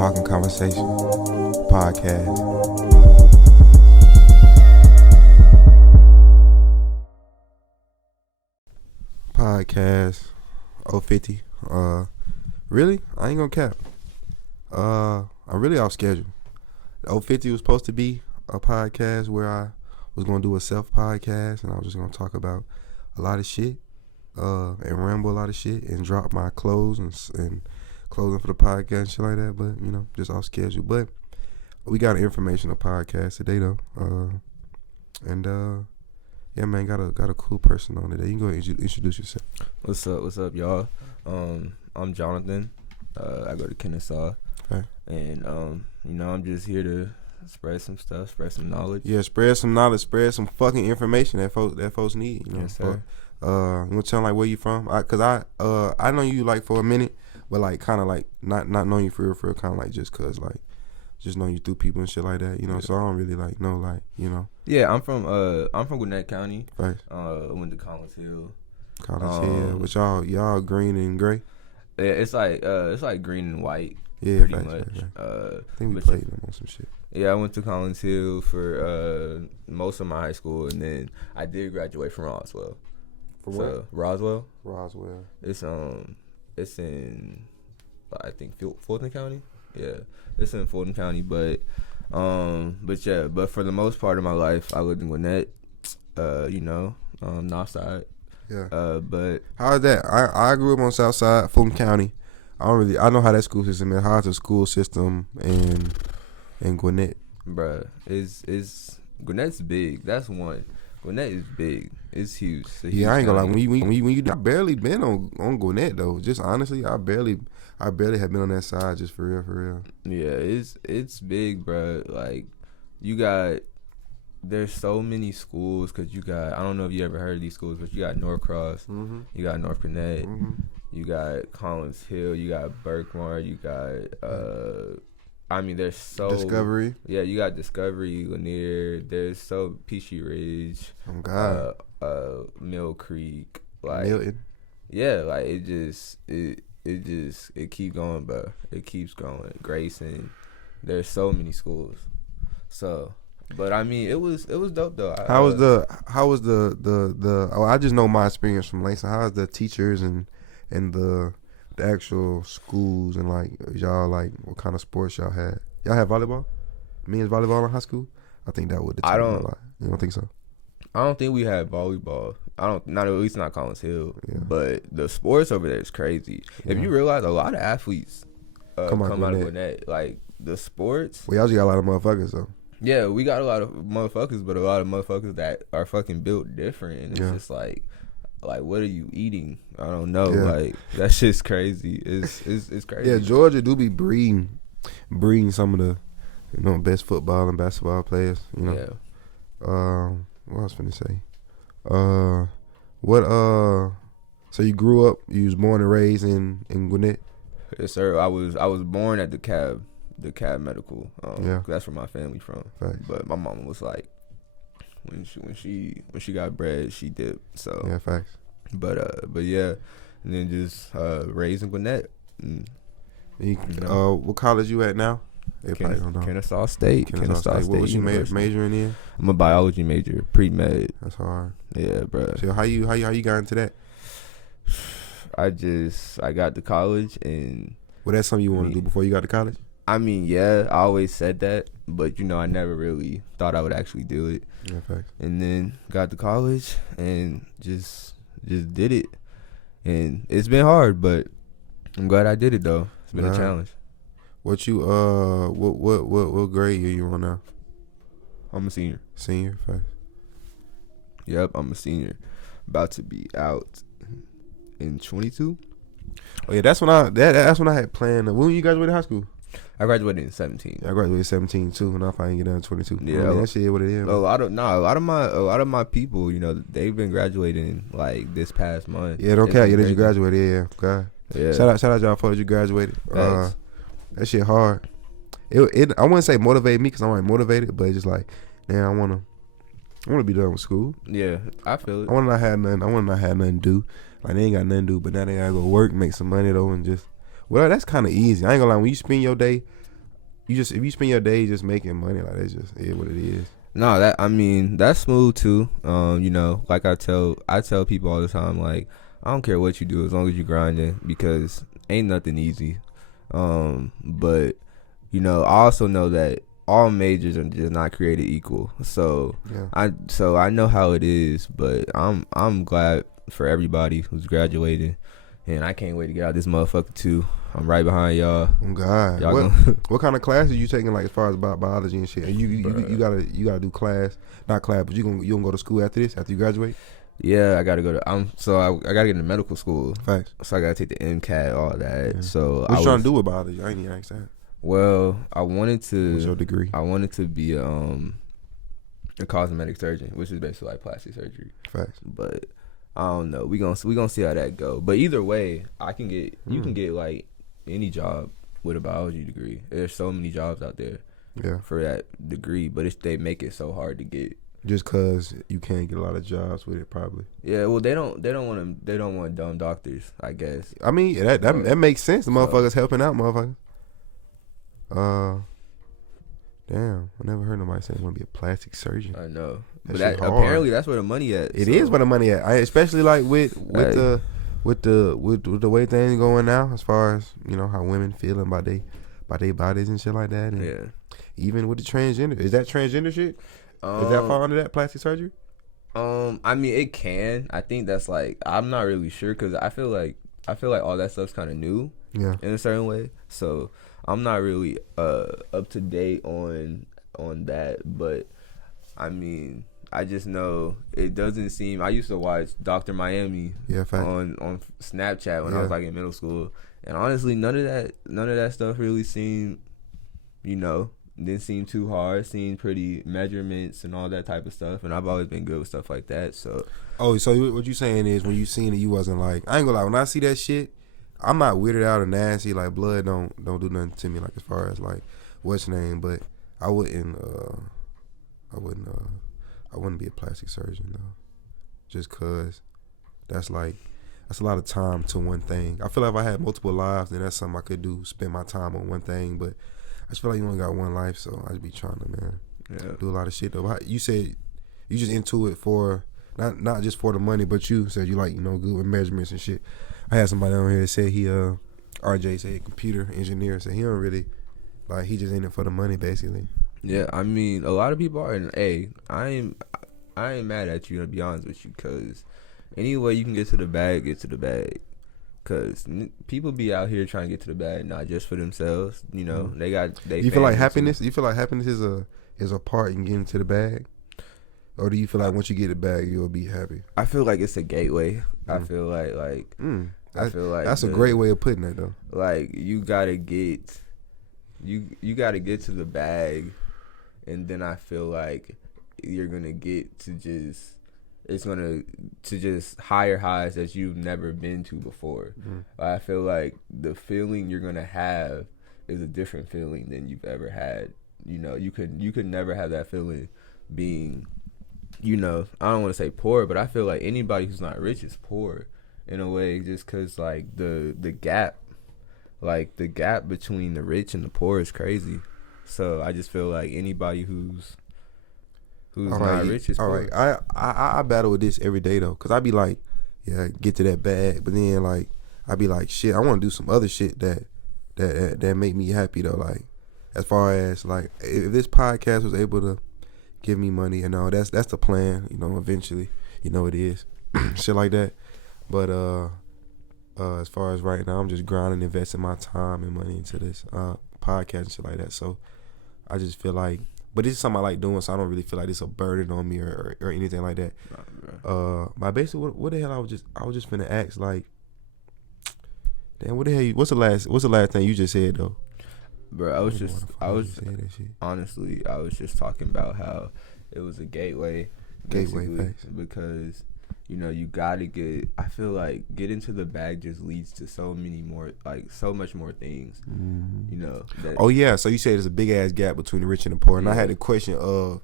Talkin'Conversation podcast. Podcast 050. Really? I ain't gonna cap. I'm really off schedule. The 050 was supposed to be a podcast where I was gonna do a self podcast and I was just gonna talk about a lot of shit, and ramble a lot of shit and drop my clothes and clothing for the podcast and shit like that, but just off schedule. But we got an informational podcast today though. Yeah, man, got a cool person on today. You can go ahead and introduce yourself. What's up, y'all? I'm Jonathan. I go to Kennesaw. Okay. And I'm just here to spread some stuff, spread some knowledge. Yeah, spread some knowledge, spread some fucking information that folks need. Yes, sir. You wanna tell them like where you from? Cause I know you like for a minute, but like kind of like not knowing you for real, kind of like just cause like just knowing you through people and shit like that. Yeah. So I don't really like know like. Yeah, I'm from Gwinnett County. Right. I went to Collins Hill. Which y'all green and gray. Yeah, it's like green and white. Yeah, pretty much. I think we played them on some shit. Yeah, I went to Collins Hill for most of my high school, and then I did graduate from Roswell. From what? Roswell. It's in I think Fulton County. Yeah, it's in Fulton County, but for the most part of my life, I lived in Gwinnett. North side. Yeah. But how is that? I grew up on South Side, Fulton County. I know how that school system is. How's the school system in Gwinnett? Bruh, Gwinnett's big. That's one. Gwinnett is big. It's huge. I ain't gonna lie. When you I barely been on Gwinnett though. Just honestly, I barely have been on that side. Just for real. Yeah, it's big, bruh. Like there's so many schools because you got. I don't know if you ever heard of these schools, but you got Norcross, you got North Gwinnett, you got Collins Hill, you got Berkmar, you got. There's so Discovery. Yeah, you got Discovery, Lanier. There's so Peachy Ridge. Oh God. Mill Creek, like Milton. Yeah, like it keeps going, bro. It keeps growing. Grayson. There's so many schools. So, but it was dope though. How was the? I just know my experience from Langston. How was the teachers and the actual schools and like y'all like what kind of sports y'all had? Y'all had volleyball? Men's volleyball in high school? I think that would determine a lot. You don't think so? I don't think we had volleyball. Not at least not Collins Hill. Yeah. But the sports over there is crazy. Yeah. If you realize, a lot of athletes come out of Gwinnett. Like the sports. We also got a lot of motherfuckers though. Yeah, we got a lot of motherfuckers, but a lot of motherfuckers that are fucking built different, and it's just like what are you eating? I don't know. Yeah. Like that shit's crazy. It's crazy. Yeah, Georgia do be breeding some of the best football and basketball players. Yeah. What I was finna say? So you grew up? You was born and raised in Gwinnett? Yes, sir. I was born at the Cab Medical. Yeah. That's where my family from. Right. But my mama was like, when she got bread, she dipped. So yeah, facts. But yeah, and then just raised in Gwinnett. What college you at now? Kennesaw State. Kennesaw State. What was you majoring in? I'm a biology major, pre-med. That's hard. Yeah, bro. So how you got into that? I got to college and. Well, that's something you want to do before you got to college? Yeah, I always said that, but I never really thought I would actually do it. Yeah, facts. And then got to college and just did it, and it's been hard, but I'm glad I did it though. It's been a challenge. What you what grade are you on now? I'm a senior. Senior, facts. Yep, I'm a senior, about to be out in 22. Oh yeah, that's when I had planned. When you graduated high school? I graduated in 17. I graduated 17 too, and I finally get down in 22. Yeah, that shit what it is. A lot of my people, they've been graduating like this past month. Yeah, don't care. Yeah, that you graduated. Yeah, God. Yeah. Shout out y'all for you graduated. That shit hard. It I wouldn't say motivate me because I'm already motivated, but it's just like, man, I wanna be done with school. Yeah, I feel it. I wanna not have nothing to do. Like they ain't got nothing to do, but now they gotta go work, make some money though, and just that's kind of easy. I ain't gonna lie. When you spend your day if you spend your day just making money, like that's just what it is. No, that's smooth too. Like I tell people all the time, like I don't care what you do as long as you grinding, because ain't nothing easy. But I also know that all majors are just not created equal. So yeah. I know how it is, but I'm glad for everybody who's graduating, and I can't wait to get out this motherfucker too. I'm right behind y'all. Oh God, y'all what kind of classes you taking, like as far as biology and shit? And you gotta do class, not class, but you gonna go to school after this, after you graduate? Yeah, I gotta go to. I gotta get into medical school. Facts. So I gotta take the MCAT, all that. Yeah. So what you trying to do with biology? I ain't even asked that. Well, I wanted to. What's your degree? I wanted to be a cosmetic surgeon, which is basically like plastic surgery. Facts. But I don't know. We gonna see how that go. But either way, you can get like any job with a biology degree. There's so many jobs out there. Yeah. For that degree, but they make it so hard to get. Just cause you can't get a lot of jobs with it, probably. Yeah, well, they don't want dumb doctors, I guess. I mean, that makes sense. The motherfuckers helping out, motherfuckers. Damn, I never heard nobody say they want to be a plastic surgeon. I know, but apparently that's where the money at. It is where the money at. Especially like with the way things going now, as far as how women feeling about their bodies and shit like that. And yeah. Even with the transgender, is that transgender shit? Does that fall under that plastic surgery? I mean, it can. I think that's like, I'm not really sure, because I feel like all that stuff's kind of new. Yeah. In a certain way. So I'm not really up to date on that, but I mean, I just know it doesn't seem. I used to watch Dr. Miami on Snapchat when I was like in middle school, and honestly, none of that stuff really seemed, didn't seem too hard. Seemed pretty measurements and all that type of stuff, and I've always been good with stuff like that. So so what you saying is, when you seen it, you wasn't like, I ain't gonna lie, when I see that shit, I'm not weirded out or nasty. Like, blood don't do nothing to me, like as far as like what's name, but I wouldn't be a plastic surgeon though, just cause that's a lot of time to one thing. I feel like if I had multiple lives, then that's something I could do, spend my time on one thing, but I just feel like you only got one life, so I just be trying to do a lot of shit though. You said you just into it for not just for the money, but you said you like good with measurements and shit. I had somebody on here that said he RJ said computer engineer, said he don't really like, he just in it for the money basically. Yeah, I mean, a lot of people are. And I ain't mad at you, to be honest with you, because any way you can get to the bag, get to the bag. Cause people be out here trying to get to the bag, not just for themselves. They You feel like happiness? You feel like happiness is a part in getting to the bag, or do you feel like once you get the bag, you'll be happy? I feel like it's a gateway. I feel like I feel like that's a great way of putting it though. Like you gotta get to the bag, and then I feel like you're gonna get to just. It's gonna to just higher highs that you've never been to before. I feel like the feeling you're gonna have is a different feeling than you've ever had. You could never have that feeling being, I don't want to say poor, but I feel like anybody who's not rich is poor in a way, just because like the gap between the rich and the poor is crazy. So I just feel like anybody who's not rich is poor. All right, I battle with this every day though, cause I be like, yeah, get to that bag, but then like I be like, shit, I want to do some other shit that make me happy though. Like as far as like, if this podcast was able to give me money and all, that's the plan. Eventually, it is shit like that. But as far as right now, I'm just grinding, investing my time and money into this podcast and shit like that. So I just feel like. But this is something I like doing, so I don't really feel like it's a burden on me or anything like that. My basically, what the hell I was just finna ask, like, damn, what the hell? What's the last thing you just said though? Bro, I was just talking about how it was a gateway facts. Because you gotta get. I feel like getting to the bag just leads to so many more, like so much more things. Oh yeah, so you said there's a big ass gap between the rich and the poor, and I had a question of,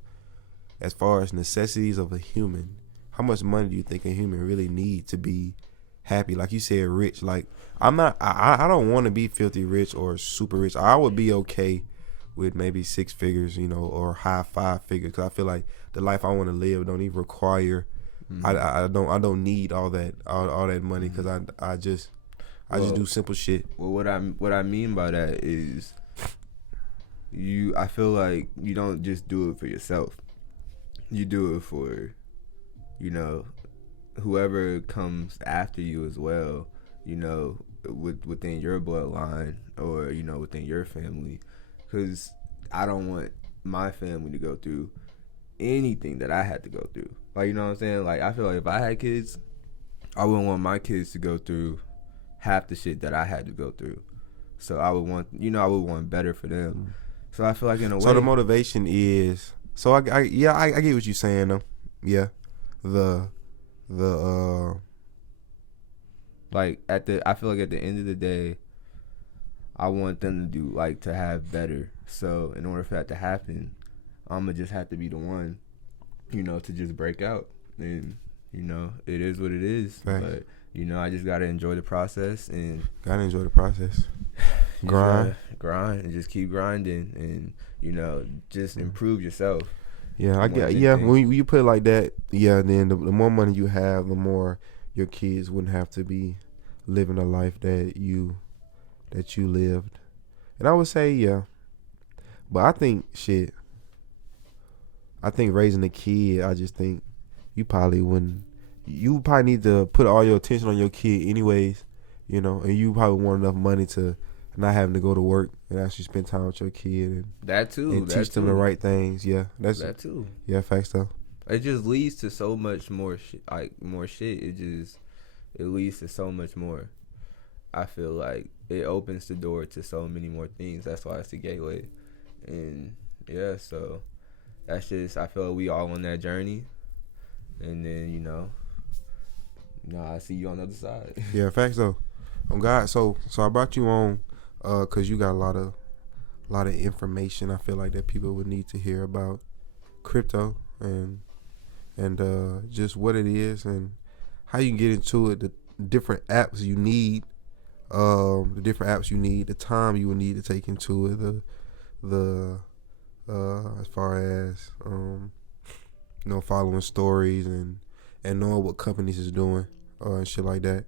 as far as necessities of a human, how much money do you think a human really need to be happy? Like you said, rich. Like I don't want to be filthy rich or super rich. I would be okay with maybe 6 figures, or high 5 figures. Cause I feel like the life I want to live don't even require. I don't need all that money because I just do simple shit. Well, what I mean by that is I feel like you don't just do it for yourself. You do it for, whoever comes after you as well, within your bloodline or, within your family. Because I don't want my family to go through anything that I had to go through. Like, you know what I'm saying? Like, I feel like if I had kids, I wouldn't want my kids to go through half the shit that I had to go through. So I would want better for them. So I feel like in a way. So the motivation is. So I get what you're saying though. Yeah, I feel like at the end of the day, I want them to have better. So in order for that to happen, I'ma just have to be the one, to just break out. And it is what it is. Right. But I just gotta enjoy the process and grind and just keep grinding and just improve yourself. Yeah, I get. Yeah, when you put it like that, yeah, then the more money you have, the more your kids wouldn't have to be living a life that you lived. And I would say, yeah, but I think raising a kid, I just think you probably wouldn't. You probably need to put all your attention on your kid anyways, and you probably want enough money to not having to go to work and actually spend time with your kid and that too, and teach them the right things. Yeah, that too. Yeah, facts though. It just leads to so much more shit. It leads to so much more. I feel like it opens the door to so many more things. That's why it's the gateway, and yeah, so that's just. I feel like we all on that journey, and then I see you on the other side. Yeah, facts though. God, so I brought you on. Cause you got a lot of information I feel like that people would need to hear about crypto and just what it is and how you can get into it, the different apps you need, the time you would need to take into it, the as far as following stories and knowing what companies is doing and shit like that.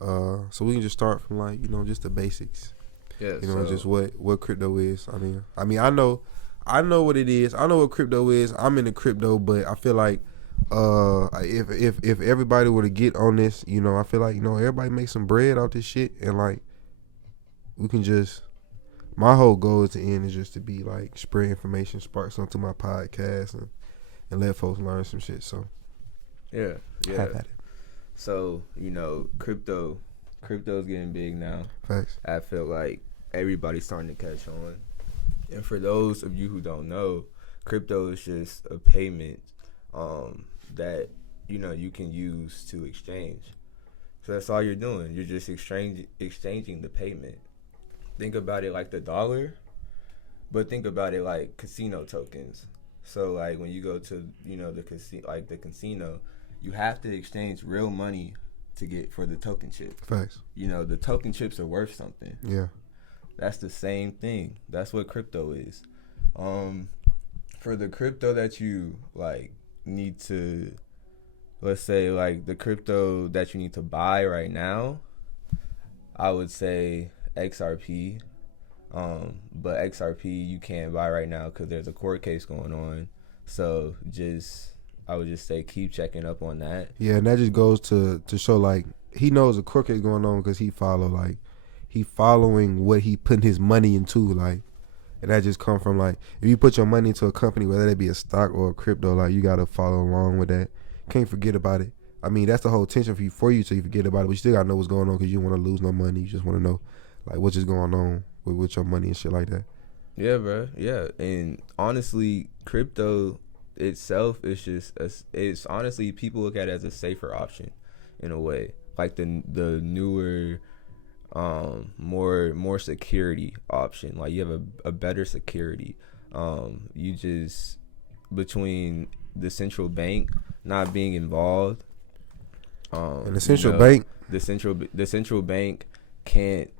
So we can just start from just the basics. Yeah, just what crypto is. I mean, I know what it is. I know what crypto is. I'm into crypto, but I feel like if everybody were to get on this, I feel like everybody make some bread off this shit, and we can just. My whole goal at the end is just to be spread information, spark something to my podcast, and let folks learn some shit. So yeah. Have at it. So crypto's getting big now. Facts. I feel like everybody's starting to catch on. And for those of you who don't know, crypto is just a payment that you can use to exchange. So that's all you're doing. You're just exchanging the payment. Think about it like the dollar, but think about it like casino tokens. So when you go to the casino, you have to exchange real money to get for the token chip. Facts. The token chips are worth something. Yeah. That's the same thing. That's what crypto is. For the crypto that you need to, let's say the crypto that you need to buy right now, I would say XRP. But XRP you can't buy right now because there's a court case going on. So I would just say keep checking up on that. Yeah, and that just goes to show he knows a court case going on because he following what he putting his money into, and that just come from if you put your money into a company, whether it be a stock or a crypto, you gotta follow along with that. Can't forget about it. I mean, that's the whole tension for you so you forget about it, but you still gotta know what's going on because you don't want to lose no money. You just want to know what's just going on with your money and shit like that. Yeah, bro. Yeah, and honestly, crypto itself is just it's honestly people look at it as a safer option in a way, the newer more security option. You have a better security. You just between the central bank not being involved, and the central bank, the central bank can't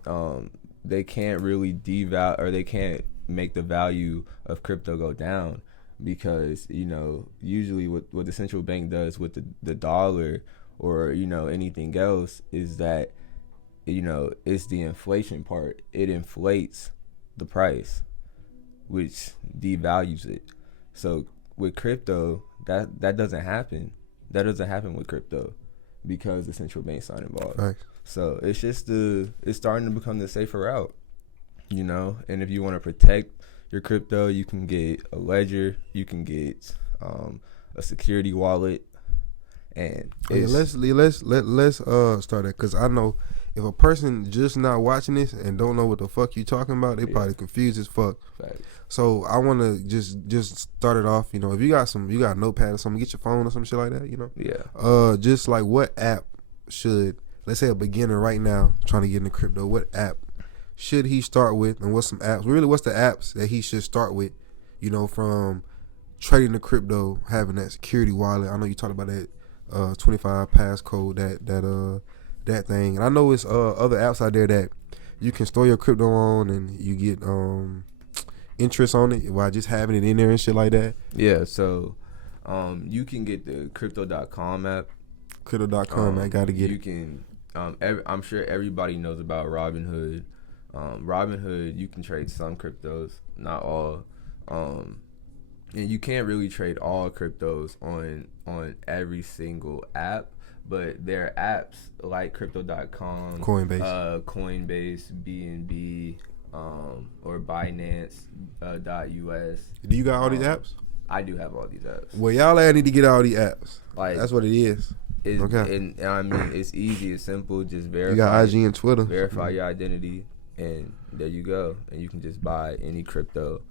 they can't really devalue or they can't make the value of crypto go down, because usually what the central bank does with the dollar or anything else is that it's the inflation part. It inflates the price, which devalues it. So with crypto, that doesn't happen. That doesn't happen with crypto because the central bank's not involved. Right. So it's just it's starting to become the safer route, And if you want to protect your crypto, you can get a ledger, you can get a security wallet, and let's start that, because I know if a person just not watching this and don't know what the fuck you talking about, they probably confused as fuck. Facts. So I want to just start it off. If you got a notepad or something, get your phone or some shit like that. Yeah. Just like, what app should, let's say a beginner right now trying to get into crypto, what app should he start with, and what's the apps that he should start with? From trading the crypto, having that security wallet. I know you talked about that 25 passcode, that thing, and I know it's other apps out there that you can store your crypto on, and you get interest on it while just having it in there and shit like that. Yeah, so you can get the crypto.com app. Crypto.com, I gotta get you it. You can, I'm sure everybody knows about Robinhood. Robinhood, you can trade some cryptos, not all. And you can't really trade all cryptos on every single app, but there are apps like crypto.com, Coinbase, BNB, or Binance.us. Do you got all these apps? I do have all these apps. Well, y'all need to get all these apps. Like, that's what it is. Okay. And I mean, it's easy, it's simple. Just verify. You got IG and Twitter. Verify your identity, and there you go. And you can just buy any crypto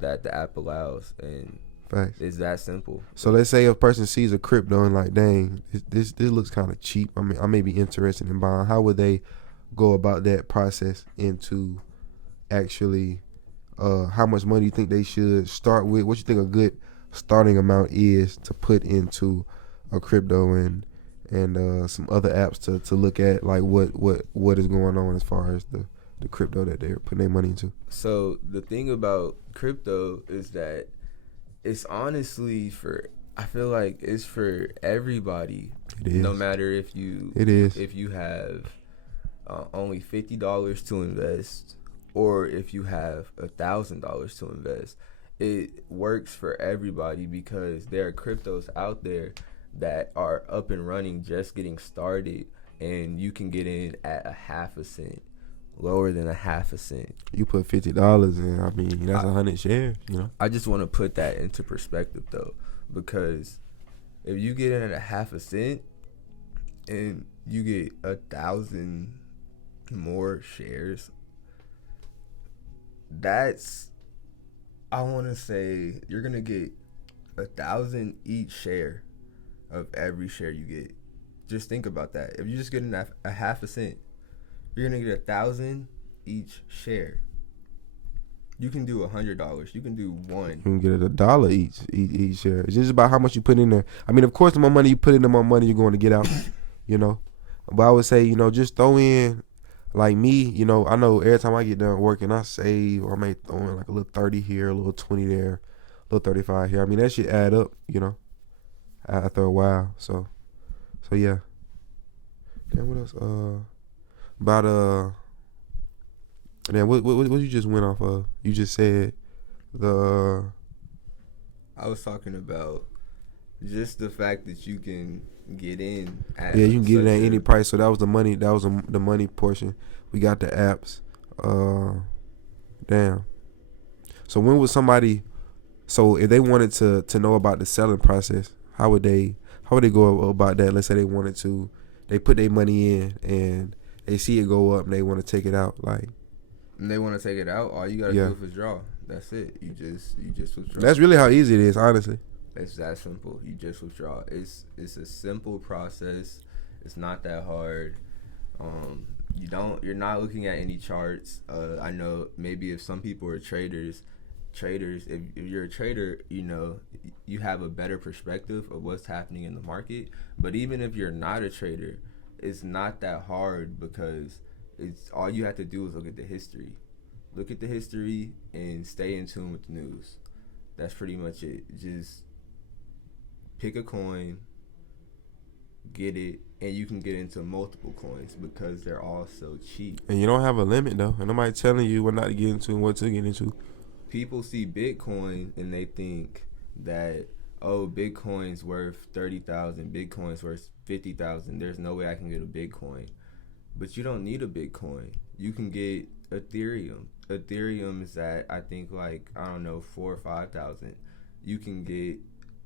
that the app allows, and Facts. It's that simple. So let's say a person sees a crypto and like, dang, this looks kind of cheap. I mean, I may be interested in buying. How would they go about that process into actually how much money you think they should start with? What you think a good starting amount is to put into a crypto, and some other apps to look at, like what is going on as far as the crypto that they're putting their money into? So the thing about crypto is that it's honestly I feel like it's for everybody. It is. No matter if you have only $50 to invest, or if you have $1,000 to invest, it works for everybody, because there are cryptos out there that are up and running, just getting started, and you can get in at a half a cent, lower than a half a cent. You put $50 in, I mean, that's 100 shares, I just want to put that into perspective, though, because if you get in at a half a cent and you get 1,000 more shares, I want to say you're going to get 1,000 each share of every share you get. Just think about that. If you're just getting a half a cent, you're going to get 1,000 each share. You can do $100. You can do one. You can get $1 each share. It's just about how much you put in there. I mean, of course, the more money you put in, the more money you're going to get out, But I would say, just throw in, like me, I know every time I get done working, I save, or I may throw in like a little 30 here, a little 20 there, a little 35 here. I mean, that shit add up, after a while. So yeah. Then what else? Then what you just went off of? You just said I was talking about just the fact that you can get in at you can get in at any price. So that was the money. That was the money portion. We got the apps. Damn. So when would somebody? So if they wanted to know about the selling process, how would they go about that? Let's say they wanted to, they put their money in and they see it go up and they want to take it out, like. And they want to take it out. All you gotta do is withdraw. That's it. You just withdraw. That's really how easy it is, honestly. It's that simple. You just withdraw. It's a simple process. It's not that hard. You're not looking at any charts. I know maybe if some people are traders, if you're a trader, you have a better perspective of what's happening in the market. But even if you're not a trader, it's not that hard, because it's all you have to do is look at the history. look at the history and stay in tune with the news. That's pretty much it. Just pick a coin, get it, and you can get into multiple coins because they're all so cheap. And you don't have a limit though, and nobody telling you what not to get into and what to get into. People see Bitcoin and they think that, oh, Bitcoin's worth 30,000, Bitcoin's worth 50,000. There's no way I can get a Bitcoin. But you don't need a Bitcoin. You can get Ethereum. Ethereum is at, I think, like, I don't know, 4,000 or 5,000. You can get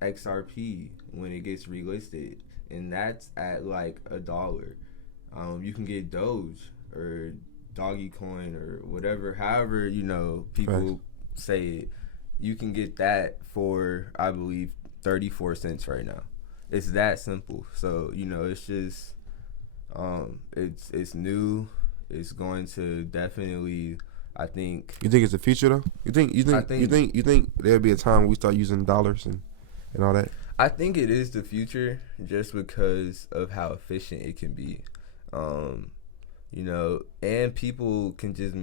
XRP when it gets relisted, and that's at like $1. You can get Doge or Doggy Coin or whatever, however, people say it. You can get that for, I believe, 34 cents right now. It's that simple. So, it's just, it's new. It's going to definitely, I think. You think it's the future though? You think there'll be a time when we start using dollars and all that? I think it is the future just because of how efficient it can be. And people can just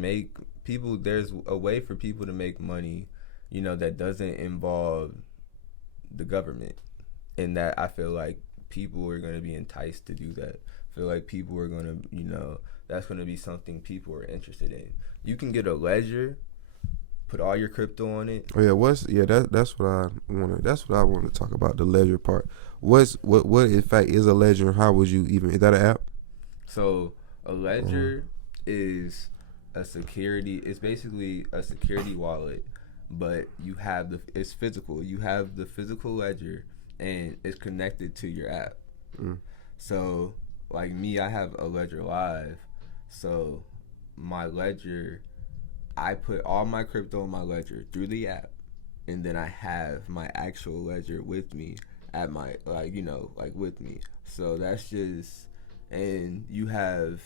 there's a way for people to make money, that doesn't involve the government. And that I feel like people are going to be enticed to do that. I feel like people are going to, that's going to be something people are interested in. You can get a ledger, put all your crypto on it. Oh yeah, that's what I wanted. That's what I wanted to talk about, the ledger part. What in fact is a ledger? How would you even? Is that an app? So a ledger is a security. It's basically a security wallet, but it's physical. You have the physical ledger, and it's connected to your app. So like me, I have a Ledger Live. So my ledger, I put all my crypto in my ledger through the app, and then I have my actual ledger with me at my with me. So that's just, and you have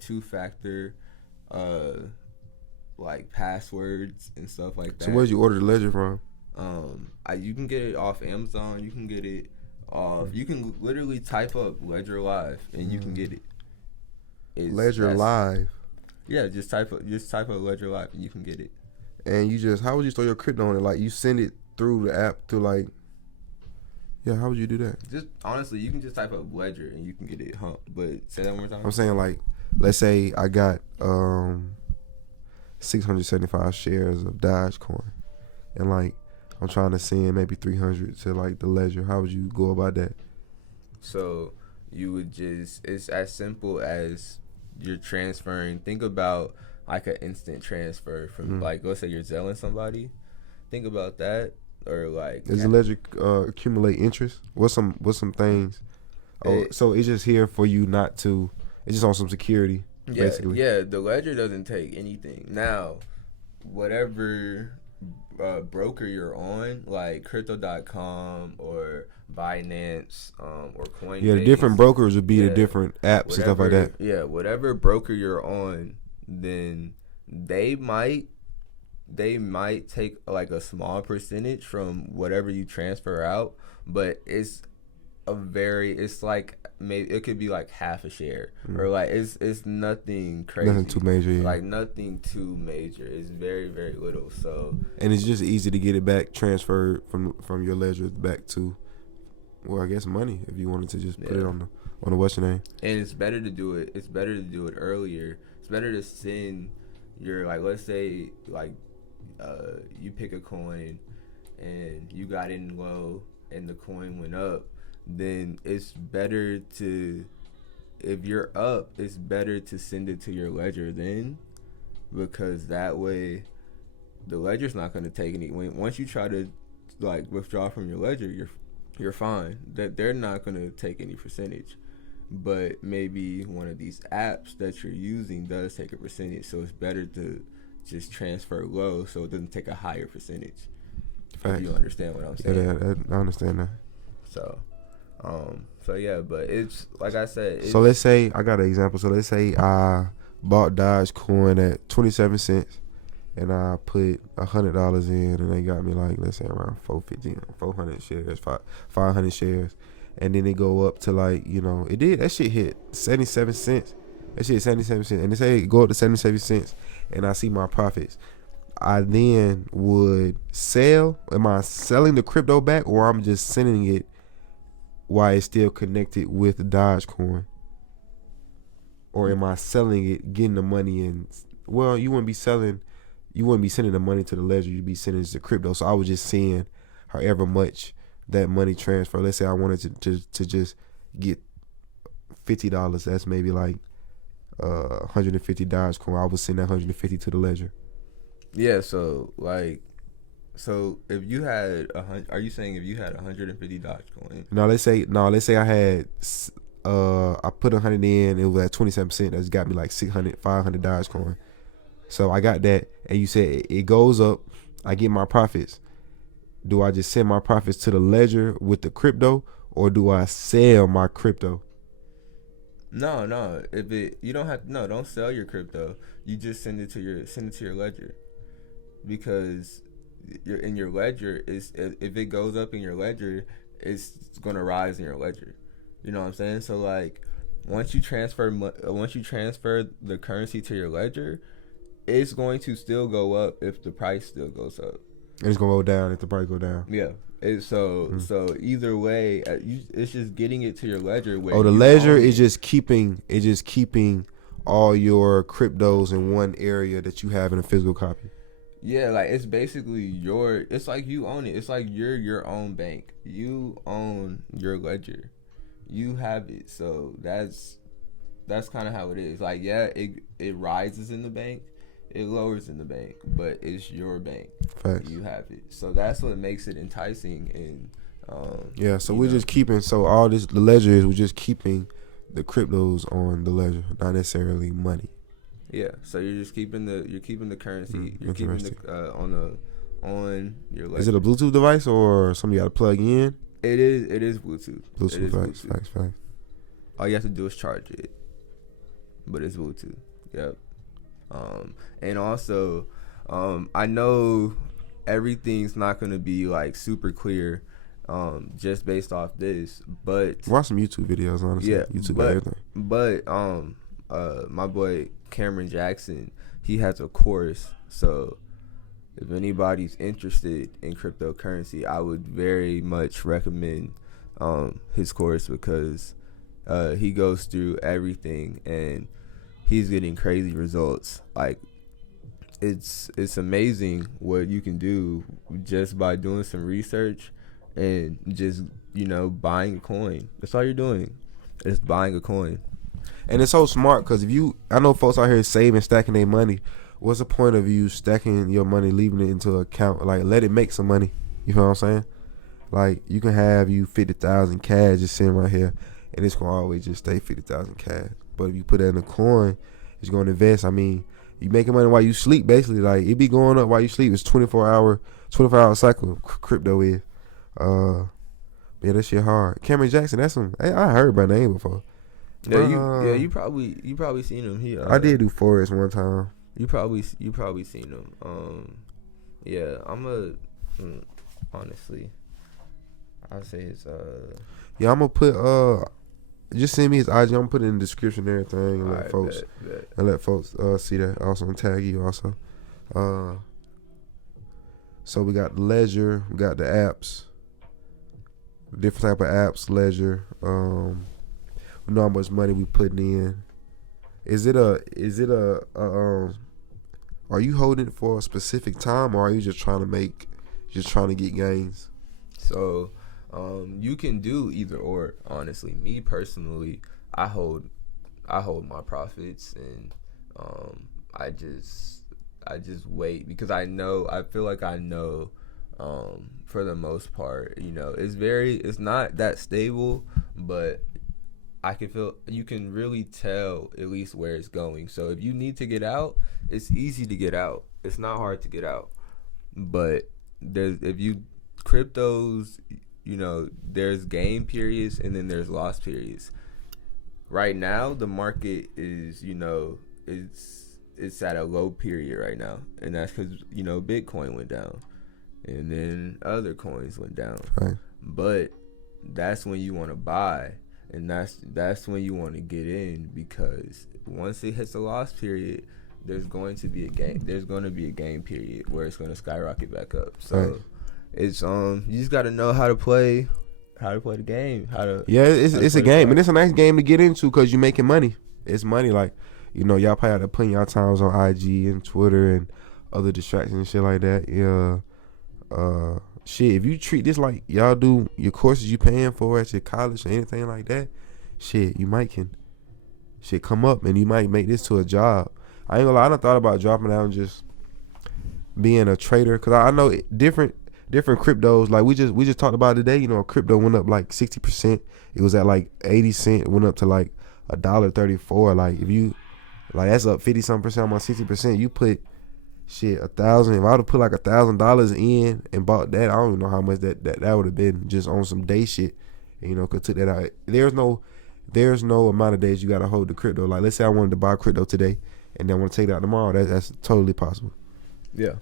two-factor passwords and stuff like that. So where'd you order the ledger from? You can get it off Amazon. You can get it off. You can literally type up Ledger Live and you can get it. Ledger Live. Yeah, just type up Ledger Live and you can get it. And how would you store your crypto on it? Like, you send it through the app to how would you do that? Just honestly, you can just type up Ledger and you can get it. But say that one more time. I'm saying, let's say I got 675 shares of Dogecoin, and I'm trying to send maybe 300 to the ledger. How would you go about that? So you would it's as simple as you're transferring. Think about like an instant transfer from let's say you're Zelling somebody. Think about that, or does the ledger accumulate interest? What's some things? So it's just here for you not to. It's just on some security. Basically. Yeah. The ledger doesn't take anything. Now, whatever broker you're on, like Crypto.com or Binance or Coinbase. Yeah, the different brokers would be the different apps and stuff like that. Yeah, whatever broker you're on, then they might take a small percentage from whatever you transfer out, but it's maybe it could be half a share or it's nothing crazy. Nothing too major. Yeah. Nothing too major. It's very, very little. So, and it's just easy to get it back transferred from your ledger back to, I guess, money if you wanted to just put it on the what's your name. And it's better to do it. It's better to do it earlier. It's better to send your let's say you pick a coin and you got in low and the coin went up. Then it's better if you're up, it's better to send it to your ledger then, because that way the ledger's not going to take any. Once you try to withdraw from your ledger, you're fine. That they're not going to take any percentage. But maybe one of these apps that you're using does take a percentage, so it's better to just transfer low so it doesn't take a higher percentage. If you understand what I'm saying. Yeah, I understand that. So yeah, but it's like I said. So let's say I got an example. So let's say I bought Dogecoin at 27 cents, and I put $100 in, and they got me let's say around 400 shares, 500 shares, and then they go up to it did that shit hit 77 cents. That shit 77 cents, and they say it go up to 77 cents, and I see my profits, I then would sell. Am I selling the crypto back, or I'm just sending it while it's still connected with Dogecoin? Or am I selling it, getting the money in? Well, you wouldn't be sending the money to the ledger. You'd be sending it to crypto. So I was just seeing however much that money transfer. Let's say I wanted to just get $50. That's maybe like 150 Dogecoin. I would send that 150 to the ledger. Yeah. So if you had are you saying if you had 150 Dogecoin? No, let's say I had. I put 100 in. It was at 27%. That's got me like 500 Dogecoin. So I got that, and you said it goes up. I get my profits. Do I just send my profits to the ledger with the crypto, or do I sell my crypto? No. You don't have don't sell your crypto. You just send it to your ledger, because in your ledger is, if it goes up in your ledger, it's gonna rise in your ledger. You know what I'm saying? So like, once you transfer the currency to your ledger, it's going to still go up if the price still goes up. And it's gonna go down if the price go down. Yeah. So either way, it's just getting it to your ledger. Where the ledger is just keeping all your cryptos in one area that you have in a physical copy. Yeah, like it's basically it's like you own it. It's like you're your own bank. You own your ledger. You have it. So that's kind of how it is. Like, yeah, it rises in the bank, it lowers in the bank, but it's your bank. Facts. You have it. So that's what makes it enticing. And yeah, so we're just keeping, so all this, the ledger is, we're just keeping the cryptos on the ledger, not necessarily money. Yeah, so you're just keeping the currency. You're keeping the on your ledger. Is it a Bluetooth device or something you got to plug in? It is Bluetooth. Facts. All you have to do is charge it, but it's Bluetooth. Yep. And also, I know everything's not gonna be like super clear, just based off this, but watch some YouTube videos, honestly. Yeah, YouTube everything. But my boy Cameron Jackson, he has a course, so if anybody's interested in cryptocurrency, I would very much recommend his course, because he goes through everything and he's getting crazy results. Like, it's amazing what you can do just by doing some research and just, buying a coin. That's all you're doing. It's buying a coin. And it's so smart, because I know folks out here saving, stacking their money. What's the point of you stacking your money, leaving it into an account? Like, let it make some money. You know what I'm saying? Like, you can have 50,000 cash just sitting right here, and it's gonna always just stay 50,000 cash. But if you put that in a coin, it's gonna invest. I mean, you making money while you sleep, basically. Like, it be going up while you sleep. It's 24-hour cycle. Crypto is. Yeah, that shit hard. Cameron Jackson, that's some. I heard about that name before. You probably seen him. I did do Forex one time. You probably seen him. Yeah, honestly, I'd say it's Yeah, I'm gonna put just send me his IG. I'm gonna put it in the description and everything, and let folks see that. Also, and tag you also. So we got the ledger, we got the apps, different type of apps, ledger. We know how much money we putting in. Is it a are you holding it for a specific time, or are you just trying to get gains? So, you can do either or. Honestly, me personally, I hold my profits, and I just wait, because I feel like I know, for the most part, it's not that stable, but you can really tell at least where it's going. So if you need to get out, it's easy to get out. It's not hard to get out. But cryptos, there's gain periods and then there's loss periods. Right now, the market is, it's at a low period right now. And that's because, Bitcoin went down. And then other coins went down. Right. But that's when you want to buy. And that's when you want to get in, because once it hits a loss period, there's going to be a game period where it's going to skyrocket back up. So it's you just got to know how to play the game. It's a game, and it's a nice game to get into because you're making money. It's money, like, you know, y'all probably have to put y'all times on IG and Twitter and other distractions and shit like that. Yeah. Shit, if you treat this like y'all do your courses you paying for at your college or anything like that, shit, you might can come up and you might make this to a job. I ain't gonna lie, I done thought about dropping out and just being a trader, cause I know different cryptos. Like we just talked about today. You know, crypto went up like 60%. It was at like 80 cents. It went up to like $1.34. Like if you like that's up 50-something% on my 60%. You put shit 1,000. If I would have put like $1,000 in and bought that, I don't even know how much that would have been just on some day shit. You know, cause took that out. There's no amount of days you gotta hold the crypto. Like let's say I wanted to buy crypto today and then want to take it out tomorrow. That's totally possible. Yeah.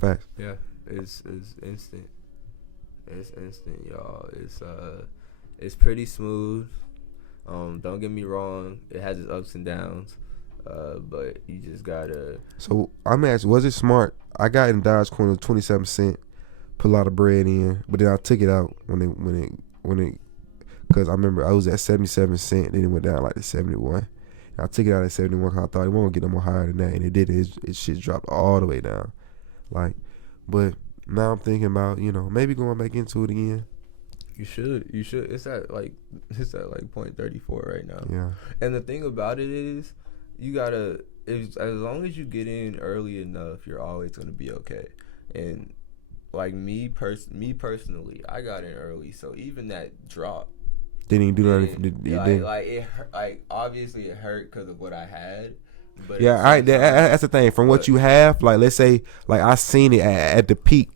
Facts. Yeah. It's instant. It's instant, y'all. It's pretty smooth. Don't get me wrong. It has its ups and downs. But you just gotta. So I'm asking, was it smart? I got in Dogecoin at 27 cents, put a lot of bread in, but then I took it out when it, because I remember I was at 77 cents, then it went down like to 71. I took it out at 71 because I thought it won't get no more higher than that, and it didn't. It shit dropped all the way down. Like, but now I'm thinking about, you know, maybe going back into it again. You should. It's at like 0.34 right now. Yeah. And the thing about it is, you gotta, as long as you get in early enough, you're always gonna be okay. And like me personally, I got in early, so even that drop didn't even do nothing. Like obviously it hurt because of what I had. But yeah, that's the thing. From what you have, like let's say, like I seen it at the peak,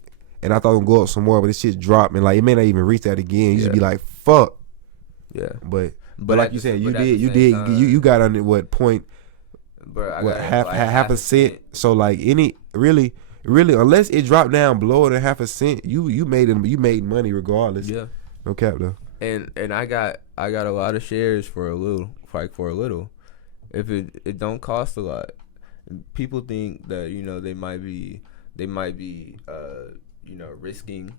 and I thought it would go up some more, but this shit dropped, and like it may not even reach that again. You just be like, fuck. Yeah. But like you said, you got under what point? Half a cent. So like really, unless it dropped down below than half a cent, you made money regardless. Yeah. No cap though. And I got a lot of shares for a little. If it don't cost a lot, people think that, you know, they might be you know, risking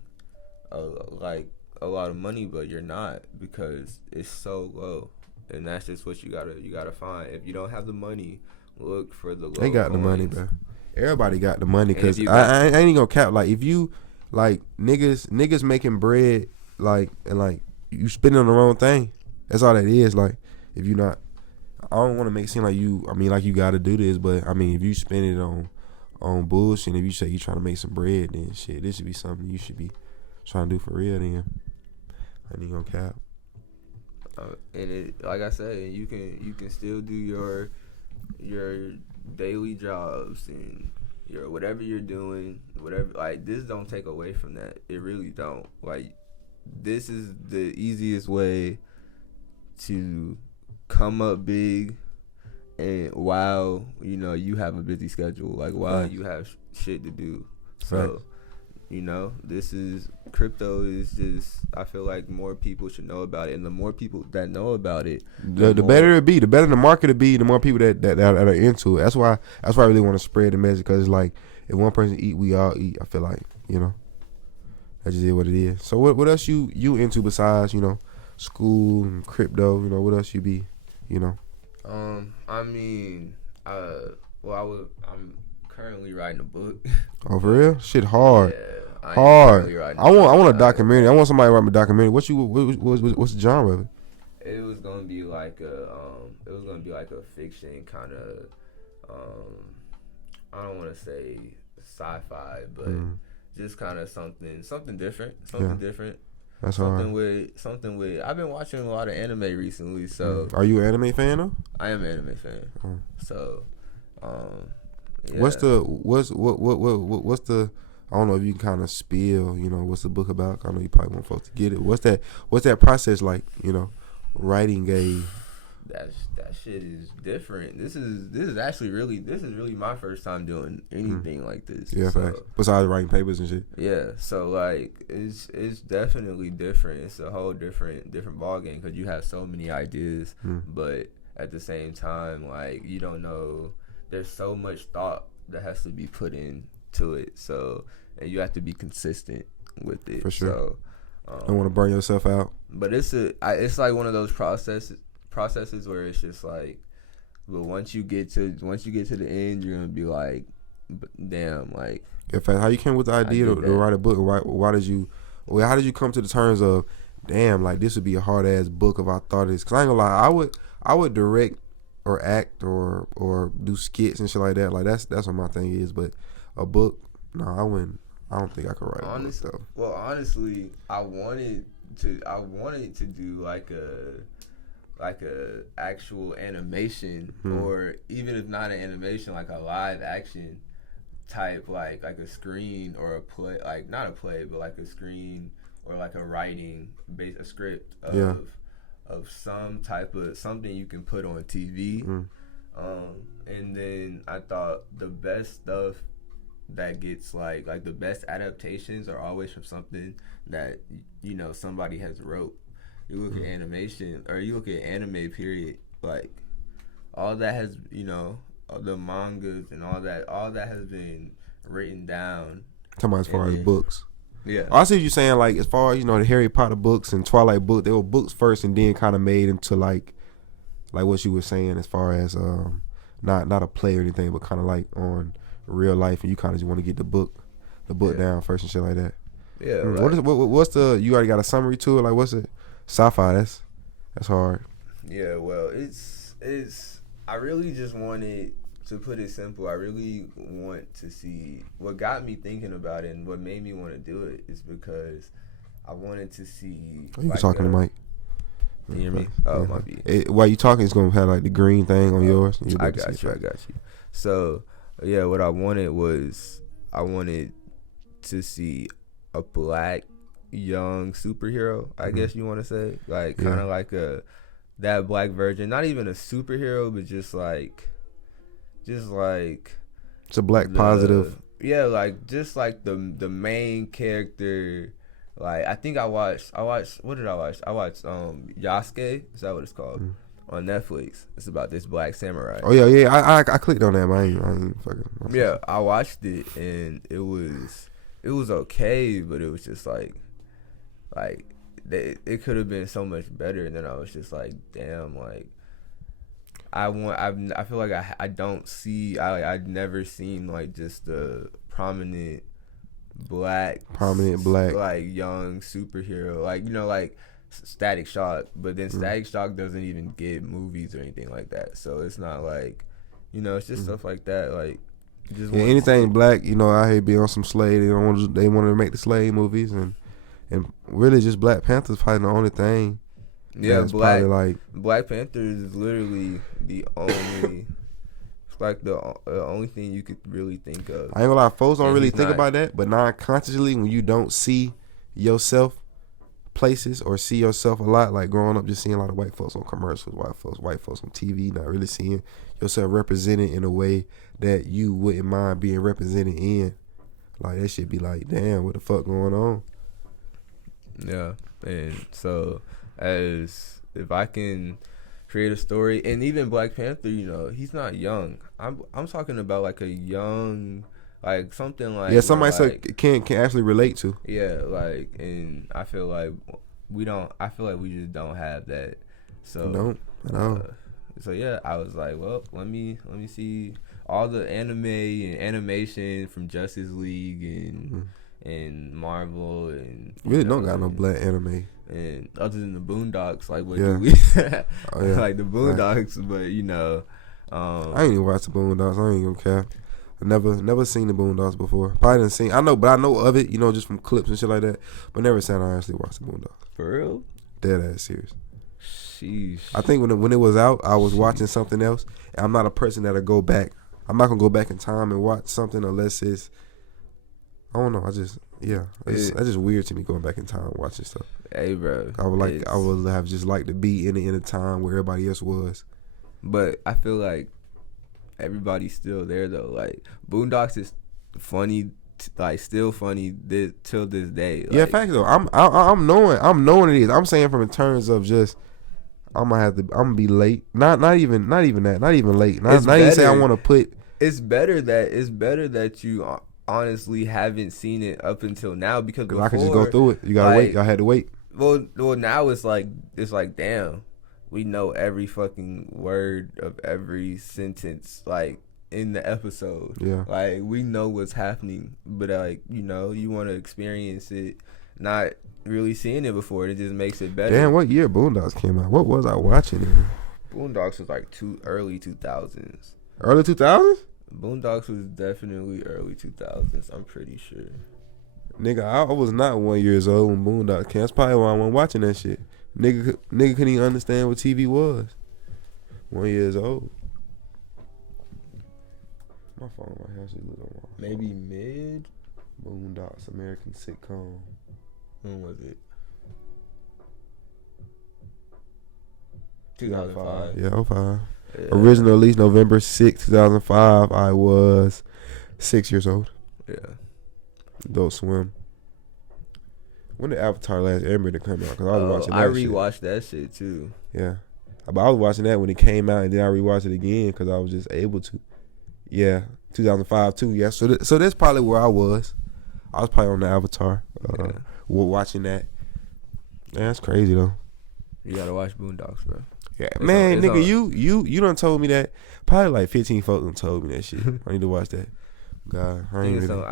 like a lot of money, but you're not, because it's so low, and that's just what you gotta find. If you don't have the money, look for the low. They got coins. the money, bro. Everybody got the money, because I ain't gonna cap. Like if you like niggas making bread, like, and like you spending on the wrong thing. That's all that is. Like if you not, I don't want to make it seem like like you got to do this, but I mean if you spend it on bullshit, if you say you trying to make some bread, then shit, this should be something you should be trying to do for real. Then I ain't gonna cap. And it, like I said, you can still do your daily jobs and your whatever you're doing, whatever. Like this don't take away from that. It really don't. Like this is the easiest way to come up big, and while you know you have a busy schedule, like while you have shit to do. So you know, crypto is just, I feel like more people should know about it, and the more people that know about it, the better it be, the better the market it be, the more people that are into it. That's why I really want to spread the message, because it's like if one person eat, we all eat. I feel like, you know, that's just what it is. So what else you into besides, you know, school and crypto? You know, what else you be, you know? I mean, I'm currently writing a book. Oh, for real? Shit hard. Yeah, hard. I want a documentary. I want somebody to write me a documentary. What's the genre of it? It was gonna be like a fiction kind of, I don't want to say sci-fi, but just kind of something different. Different. That's something with. I've been watching a lot of anime recently, so. Are you an anime fan though? I am an anime fan. So, yeah. What's the I don't know if you can kind of spill, you know, what's the book about? I know you probably want folks to get it. What's that process like, you know, writing a that shit is different. This is actually really my first time doing anything like this. Yeah, so, besides writing papers and shit. Yeah, so like it's definitely different. It's a whole different ball game, because you have so many ideas, but at the same time, like you don't know there's so much thought that has to be put into it. So, and you have to be consistent with it. For sure. So, don't want to burn yourself out. But it's like one of those processes where it's just like, but once you get to the end, you're gonna be like, damn, like. In fact, how you came with the idea to write a book? How did you come to the terms of, damn, like this would be a hard ass book if I thought this? Cause I ain't gonna lie, I would direct or act or do skits and shit like that. Like that's what my thing is. But a book, no, I wouldn't. I don't think I could write a book though. Well, honestly, I wanted to do like a actual animation, or even if not an animation, like a live action type, like a screen or a play, like not a play, but like a screen or like a writing a script of some type of something you can put on TV. And then I thought the best stuff that gets like the best adaptations are always from something that somebody has wrote. You look at animation, or you look at anime, period, like all that has the mangas and all that has been written down. Talking about as far as books. Yeah. I see what you're saying, like as far as the Harry Potter books and Twilight book, they were books first and then kind of made into like what you were saying as far as not a play or anything, but kind of like on real life, and you kind of just want to get the book down first and shit like that. Yeah. What's the, you already got a summary to it? Like what's it? Sci-fi, that's hard. Yeah, well, it's I really just wanted to put it simple. I really want to see what got me thinking about it, and what made me want to do it is because I wanted to see. Are you talking to Mike? Can you hear me? Oh, my bad. While you talking, it's gonna have like the green thing on yours. I got you. So yeah, what I wanted to see a black young superhero, I guess you want to say, like kind of like that black version, not even a superhero, but just like it's a black positive. Yeah, like just like the main character. Like I think I watched what did I watch? I watched Yasuke, is that what it's called? On Netflix. It's about this black samurai. Oh yeah. I clicked on that, but I ain't fucking. Yeah, I watched it and it was okay, but it was just like it could have been so much better. And then I was just like, damn, like I feel like I've never seen like just a prominent black like young superhero, like like Static Shock, but then Static Shock doesn't even get movies or anything like that, so it's not like it's just stuff like that, like just anything black, I hate be on some slave. They want to make the slave movies, and really just Black Panther's probably the only thing. Yeah, Black Panther is literally the only. It's like the only thing you could really think of. I ain't gonna lie, folks don't really think about that, but non-consciously, when you don't see yourself places or see yourself a lot, like growing up just seeing a lot of white folks on commercials, white folks on TV, not really seeing yourself represented in a way that you wouldn't mind being represented in. Like that shit be like, damn, what the fuck going on? Yeah, and so as if I can create a story, and even Black Panther, he's not young. I'm talking about like a young, like something like somebody can actually relate to. Yeah, like, and I feel like we just don't have that. So so yeah, I was like, well, let me see all the anime and animation from Justice League and Marvel, and really don't got no black anime. And other than the Boondocks, like what do we like the Boondocks, but I ain't even watched the Boondocks. I ain't gonna care. I never seen the Boondocks before. Probably didn't see. I know of it, just from clips and shit like that. But never said I actually watched the Boondocks. For real? Dead ass serious. Sheesh. I think when it was out, I was watching something else. And I'm not a person that'll go back. I'm not gonna go back in time and watch something unless it's. I don't know. That's just weird to me, going back in time and watching stuff. Hey, bro. I would have just liked to be in a time where everybody else was. But I feel like everybody's still there though. Like Boondocks is funny, like still funny till this day. Like, yeah, fact though. I'm knowing it is. I'm saying from in terms of just I'm gonna be late. Not even that. Not even late. Not even say I want to put it's better that you honestly haven't seen it up until now, because before, I can just go through it. You gotta wait. Y'all had to wait. Well, now it's like damn, we know every fucking word of every sentence like in the episode. Yeah, like we know what's happening, but like you want to experience it, not really seeing it before. It just makes it better. Damn, what year Boondocks came out? What was I watching it? Boondocks was like early 2000s. Early 2000s? Boondocks was definitely early 2000s. I'm pretty sure. Nigga, I was not 1 year old when Boondocks came. That's probably why I wasn't watching that shit. Nigga couldn't even understand what TV was. 1 year old. My phone right here. Maybe mid. Boondocks, American sitcom. When was it? 2005. Yeah, 05. Yeah. Original release November 6, 2005. I was 6 years old. Yeah. Adult Swim. When did Avatar Last Airbender come out? Because I was watching that. I rewatched that shit too. Yeah. But I was watching that when it came out, and then I rewatched it again because I was just able to. Yeah. 2005 too. Yeah. So that's probably where I was. I was probably on the Avatar. Watching that. Yeah, that's crazy though. You gotta watch Boondocks, bro. Yeah, man, nigga, you done told me that. Probably like 15 folks done told me that shit. I need to watch that. God, I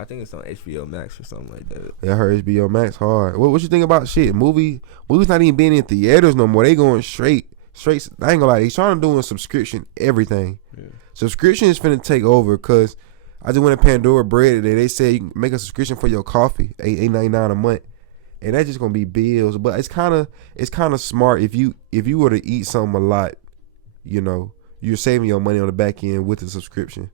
think it's on HBO Max or something like that. Yeah, I heard HBO Max hard. What you think about shit? Movies not even being in theaters no more. They going straight. I ain't gonna lie. They trying to do a subscription everything. Yeah. Subscription is finna take over because I just went to Pandora Bread today. They said you can make a subscription for your coffee, $8.99 a month. And that's just gonna be bills, but it's kind of smart if you were to eat something a lot, you're saving your money on the back end with the subscription.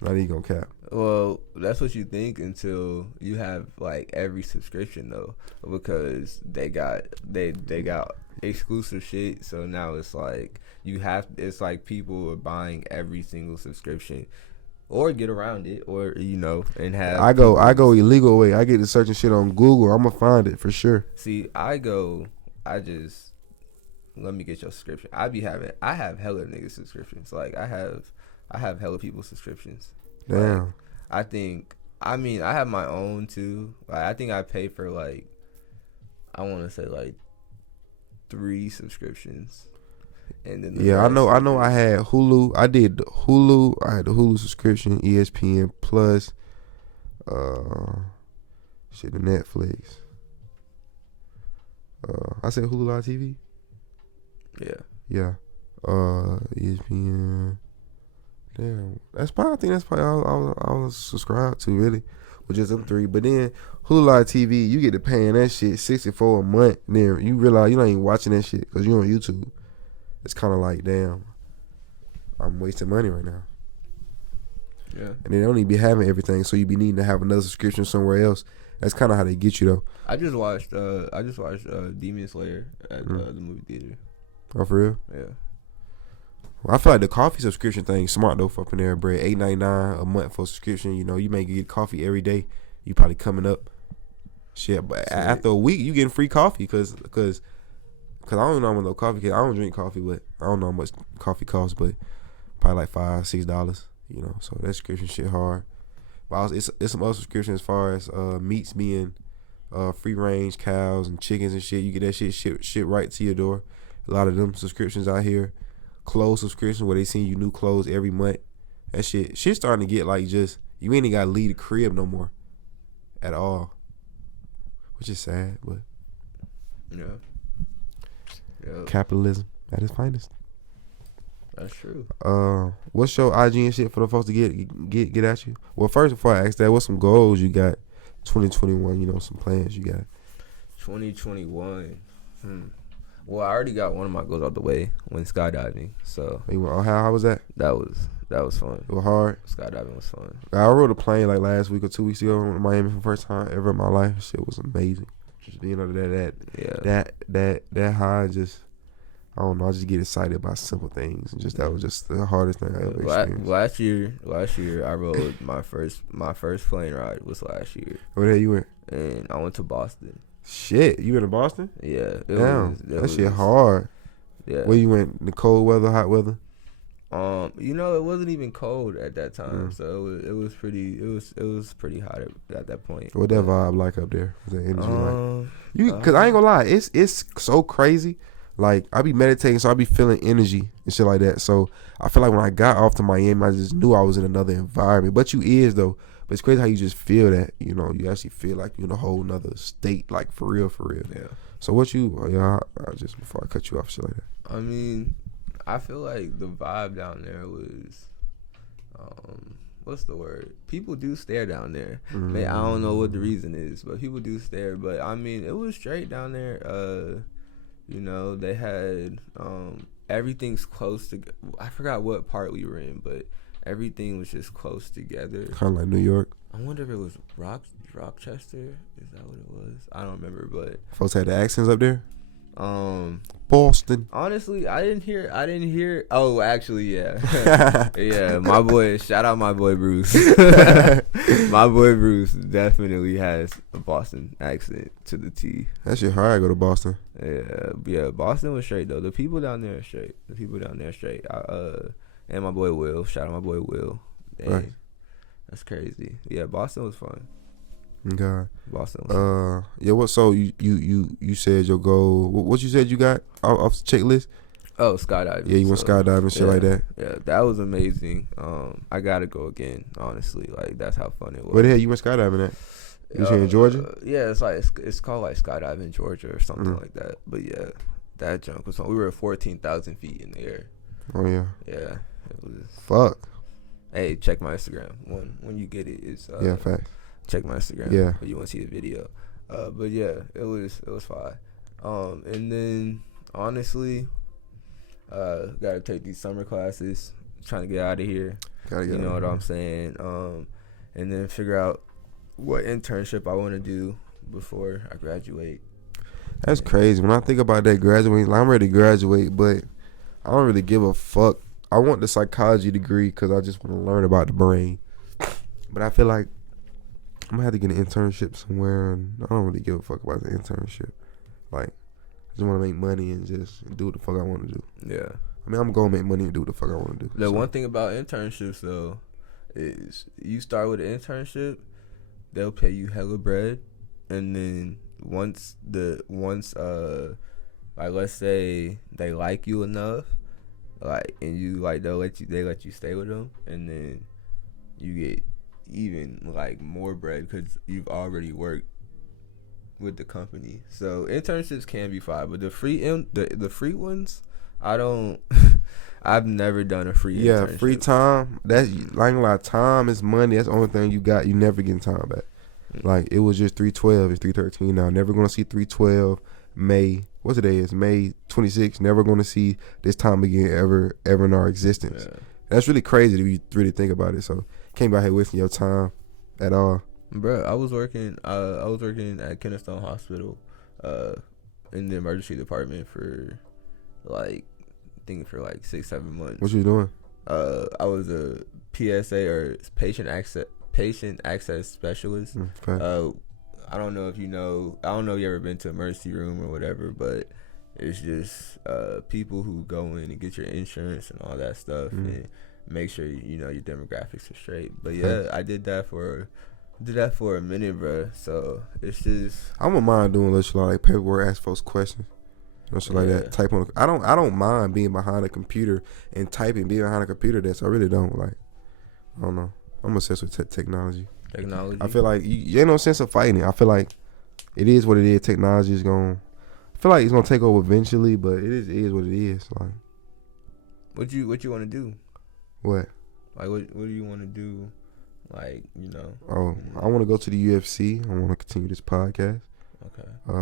Not even gonna cap. Well, that's what you think until you have like every subscription though, because they got exclusive shit. So now it's like it's like people are buying every single subscription. Or get around it, or and have. I go illegal way. I get to searching shit on Google. I'm gonna find it for sure. See, let me get your subscription. I have hella nigga subscriptions. Like I have hella people subscriptions. Damn. Like, I have my own too. Like I think I pay for like, I want to say like 3 subscriptions. And then I know. I had Hulu. I did Hulu. I had the Hulu subscription, ESPN Plus, the Netflix. I said Hulu Live TV. Yeah. ESPN. Damn, I think that's probably all I was subscribed to really, with just them 3. But then Hulu Live TV, you get to paying that shit $64 a month. And then you realize you're not even watching that shit because you're on YouTube. It's kind of like, damn, I'm wasting money right now. Yeah. And they don't even be having everything, so you be needing to have another subscription somewhere else. That's kind of how they get you, though. I just watched Demon Slayer at the movie theater. Oh, for real? Yeah. Well, I feel like the coffee subscription thing smart, though, for up in there, bro. $8.99 a month for a subscription. You may get coffee every day. You probably coming up. Shit, but after a week, you getting free coffee because I don't know how much no coffee. I don't drink coffee, but I don't know how much coffee costs, but probably like $5-6. So that subscription shit hard. But it's some other subscriptions as far as meats being free range cows and chickens and shit. You get that shit right to your door. A lot of them subscriptions out here, clothes subscriptions where they send you new clothes every month. That shit's starting to get like just you ain't even gotta leave the crib no more, at all. Which is sad, but yeah. Yep. Capitalism at its finest. That's true. What's your IG and shit for the folks to get at you? Well, first before I ask that, what's some goals you got? 2021, some plans you got. 2021. Well, I already got one of my goals out the way when skydiving. So how was that? That was fun. It was hard. Skydiving was fun. I rode a plane like last week or 2 weeks ago. I went to Miami for the first time ever in my life. Shit was amazing. Just being under that high, just I don't know. I just get excited by simple things, and that was just the hardest thing I ever experienced. Last year, I rode my first plane ride was last year. Where the hell you went? And I went to Boston. Shit, you went to Boston? Yeah. Damn, that shit hard. Yeah. Where you went? The cold weather, hot weather? You know, it wasn't even cold at that time, so it was pretty hot at that point. What that vibe like up there? What's that energy like? Cause I ain't gonna lie, it's so crazy. Like I be meditating, so I be feeling energy and shit like that. So I feel like when I got off to Miami, I just knew I was in another environment. But you is though. But it's crazy how you just feel that. You know, you actually feel like you're in a whole nother state, like for real, for real. Yeah. So what you? I just before I cut you off, shit like that. I mean, I feel like the vibe down there was, what's the word? People do stare down there. Man, I don't know what the reason is, but people do stare. But I mean, it was straight down there. You know, they had everything's close to. I forgot what part we were in, but everything was just close together. Kind of like New York. I wonder if it was Rochester. Is that what it was? I don't remember, but Folks had the accents up there. Boston. Honestly, I didn't hear. Oh, actually, yeah, yeah. My boy, shout out my boy Bruce. My boy Bruce definitely has a Boston accent to the T. That shit hard. I go to Boston. Yeah. Boston was straight though. The people down there are straight. And my boy Will. Shout out my boy Will. Dang, right. That's crazy. Yeah, Boston was fun. God. Boston was fun. Yeah. What? So you said your goal. What you said you got off the checklist? Oh, skydiving. Yeah, you went skydiving and shit like that. Yeah, that was amazing. I gotta go again. Honestly, like that's how fun it was. Where the hell you went skydiving at? You here in Georgia? Yeah, it's called like skydiving Georgia or something like that. But yeah, that junk was fun. We were at 14,000 feet in the air. Oh yeah. Yeah, it was. Fuck. Hey, check my Instagram when you get it. It's yeah, facts. Check my Instagram. Yeah. If you want to see the video. But yeah, it was fine. And then honestly, gotta take these summer classes. Trying to get out of here. You know what I'm saying? And then figure out what internship I want to do before I graduate. That's crazy. When I think about that graduating, I'm ready to graduate, but I don't really give a fuck. I want the psychology degree because I just want to learn about the brain. But I feel like I'm going to have to get an internship somewhere, and I don't really give a fuck about the internship. Like, I just want to make money and just do what the fuck I want to do. Yeah. I mean, I'm going to make money and do what the fuck I want to do. The one thing about internships, though, is you start with an internship, they'll pay you hella bread, and then once like let's say they like you enough, like, and you like they let you stay with them, and then you get even like more bread because you've already worked with the company. So internships can be fine, but the free ones, I don't. I've never done a free internship. Free time. That's like a lot of time is money. That's the only thing you got. You never get time back. Like it was just 3/12. It's 3/13 now. Never gonna see 3/12. May. What's the day? It's May 26th. Never gonna see this time again ever in our existence. Yeah. That's really crazy to you really think about it. So can't be out here wasting your time at all. Bro, I was working at Keystone Hospital, in the emergency department for like 6-7 months. What you doing? I was a PSA or patient access specialist. Okay. I don't know if you know. I don't know if you ever been to emergency room or whatever, but it's just people who go in and get your insurance and all that stuff and make sure you know your demographics are straight. But yeah, I did that for a minute, bro. So it's just I wouldn't mind doing a little like paperwork, ask folks questions. Shit like that. Type on. I don't mind being behind a computer and typing. Being behind a computer desk, I really don't like. I don't know. I'm obsessed with technology. I feel like you ain't no sense of fighting it. I feel like it is what it is. Technology is going. I feel like it's gonna take over eventually, but it is what it is. Like, what you want to do? What? Like what do you want to do? Like I want to go to the UFC. I want to continue this podcast. Okay. I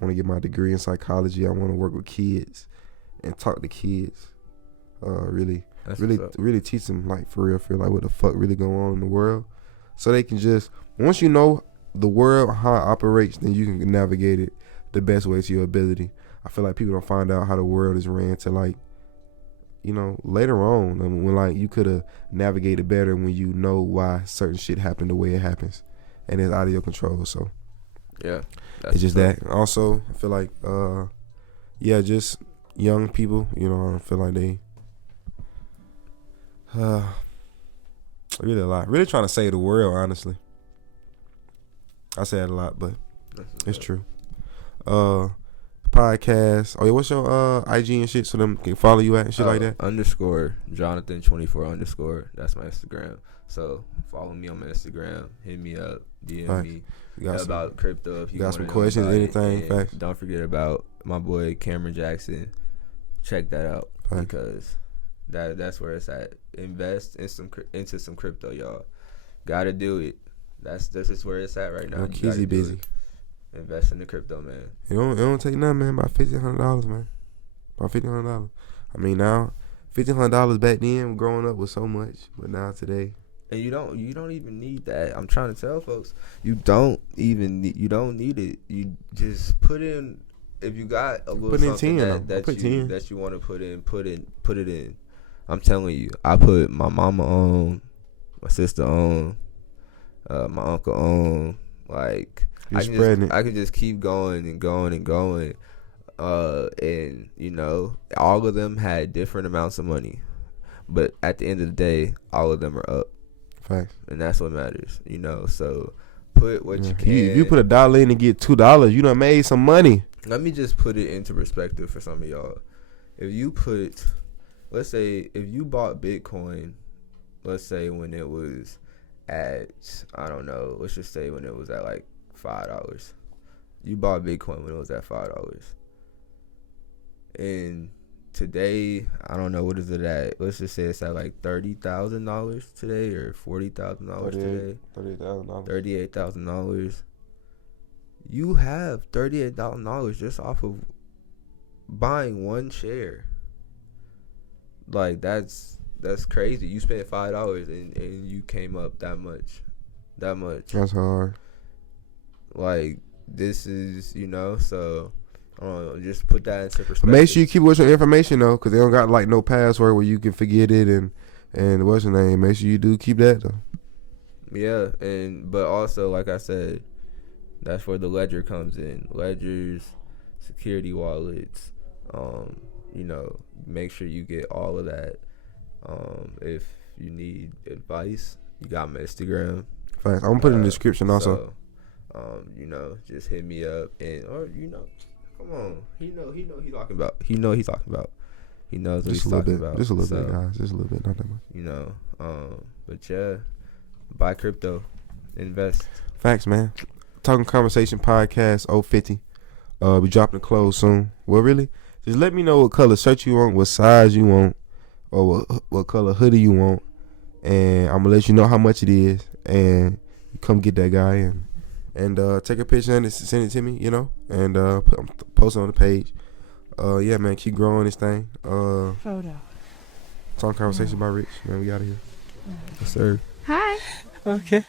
want to get my degree in psychology. I want to work with kids and talk to kids. Really teach them like for real, like what the fuck really going on in the world, so they can just once you know the world how it operates, then you can navigate it the best way to your ability. I feel like people don't find out how the world is ran to like, later on when like you could have navigated better when you know why certain shit happened the way it happens, and it's out of your control. So yeah, it's just that. Also, I feel like just young people, you know, I don't feel like they really a lot. Really trying to save the world, honestly. I say it a lot, but it's true. Podcast. Oh yeah, what's your IG and shit so them can follow you at and shit like that? _Jonathan 24 _. That's my Instagram. So follow me on my Instagram. Hit me up. DM me about crypto if you got some questions, anything. Facts. Don't forget about my boy Cameron Jackson. Check that out because that's where it's at. Invest into some crypto, y'all. Gotta do it. This is where it's at right now. Kizzy busy. Invest in the crypto, man. It don't take nothing, man. About $1,500, man. About $1,500. I mean, now $1,500 back then growing up was so much, but now today. And you don't even need that. I'm trying to tell folks, you don't need it. You just put in, if you got a little something that you want to put it in. I'm telling you, I put my mama on, my sister on, my uncle on. Like I can just keep going and going and going. And you know, all of them had different amounts of money, but at the end of the day, all of them are up. Facts. And that's what matters, you know. So put what you can. If you put $1 in and get $2, you done made some money. Let me just put it into perspective for some of y'all. If you put, let's say, if you bought Bitcoin, let's say when it was at, I don't know, let's just say when it was at like $5. You bought Bitcoin when it was at $5. And today, I don't know, what is it at? Let's just say it's at like $30,000 today or $40,000 today. $38,000. You have $38,000 just off of buying one share. Like that's crazy. You spent $5 and you came up that much. That's hard. Like this is, you know, so just put that into perspective. Make sure you keep with your information though, because they don't got like no password where you can forget it and what's your name. Make sure you do keep that though. Yeah, but also like I said, that's where the ledger comes in. Ledgers, security wallets. You know, make sure you get all of that. If you need advice, you got my Instagram. Facts. I'm gonna put it in the description also. So, you know, just hit me up or you know. Come on, he know he's talking about. He knows what he's talking about. Just a little bit, guys. Just a little bit, not that much. You know, but yeah, buy crypto, invest. Facts, man. Talking Conversation podcast 050. We dropping the clothes soon. Well, really, just let me know what color shirt you want, what size you want, or what color hoodie you want, and I'm gonna let you know how much it is, and you come get that guy and take a picture and send it to me, you know, and post it on the page. Yeah, man, keep growing this thing. Photo. Talking Conversation by Rich, man. We out of here. Yes, sir. Hi. Okay.